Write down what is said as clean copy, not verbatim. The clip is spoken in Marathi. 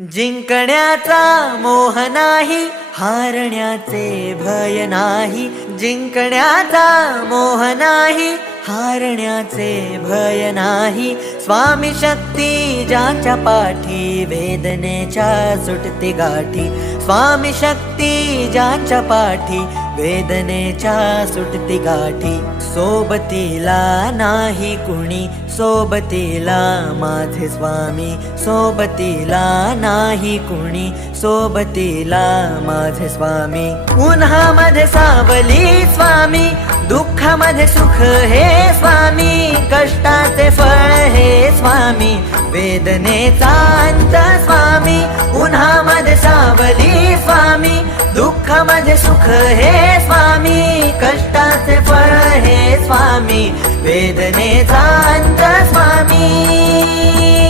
जिंकण्याचा मोह नाही, हारण्याचे भय नाही. जिंकण्याचा मोह नाही, हारण्याचे भय नाही. स्वामी शक्ती ज्याच्या पाठी, वेदनेच्या सुटते गाठी. स्वामी शक्ती ज्याच्या पाठी, वेदनेच्या सुटती गाठी. सोबतीला नाही कुणी, सोबतीला माझे स्वामी. सोबतीला नाही कुणी, सोबतीला माझे स्वामी. उन्हामध्ये सावली स्वामी, दुःखामध्ये सुख हे स्वामी. कष्टाचे फळ हे स्वामी, वेदनेचा अंत स्वामी. उन्हामध्ये सावली स्वामी, दुःखामध्ये सुख हे स्वामी. कष्टाचे फळ हे स्वामी, वेदनेचा अंत स्वामी.